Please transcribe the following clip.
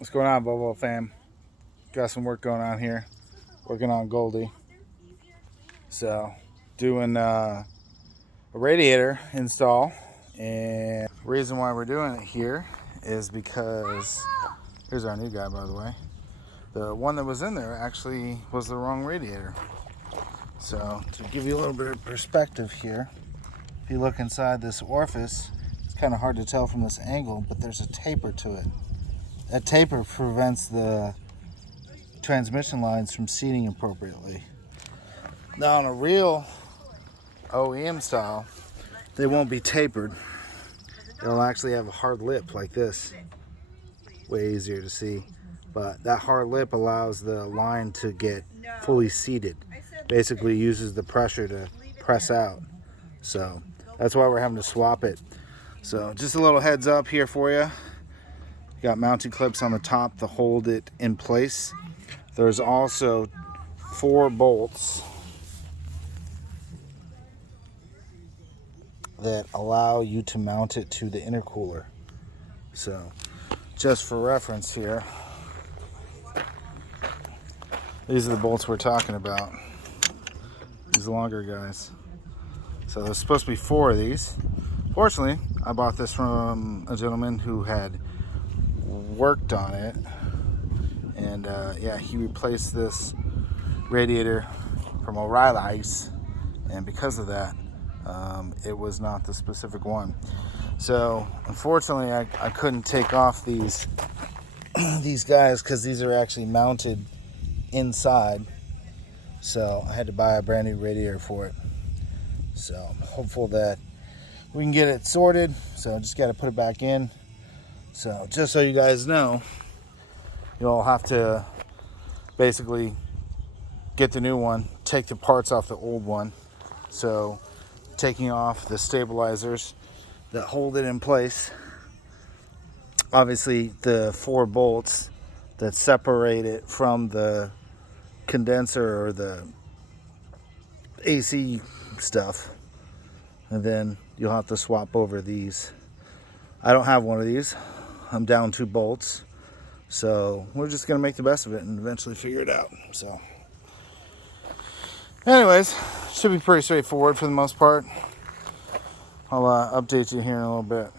What's going on, VOLVO fam? Got some work going on here. Working on Goldie. So, doing a radiator install. And the reason why we're doing it here is because, here's our new guy, by the way. The one that was in there actually was the wrong radiator. So, to give you a little bit of perspective here, if you look inside this orifice, it's kind of hard to tell from this angle, but there's a taper to it. That taper prevents the transmission lines from seating appropriately. Now, on a real OEM style, they won't be tapered. They'll actually have a hard lip like this. Way easier to see. But that hard lip allows the line to get fully seated. Basically uses the pressure to press out. So that's why we're having to swap it. So just a little heads up here for you. Got mounting clips on the top to hold it in place. There's also 4 bolts that allow you to mount it to the intercooler. So just for reference here, these are the bolts we're talking about. These longer guys. So there's supposed to be 4 of these. Fortunately, I bought this from a gentleman who had worked on it, and yeah, he replaced this radiator from O'Reilly's, and because of that, it was not the specific one. So unfortunately, I couldn't take off these these guys because these are actually mounted inside. So I had to buy a brand new radiator for it. So I'm hopeful that we can get it sorted. So just got to put it back in. So just so you guys know, you'll have to basically get the new one, take the parts off the old one. So taking off the stabilizers that hold it in place. Obviously the 4 bolts that separate it from the condenser or the AC stuff. And then you'll have to swap over these. I don't have one of these. I'm down 2 bolts. So we're just going to make the best of it and eventually figure it out. So anyways, should be pretty straightforward for the most part. I'll update you here in a little bit.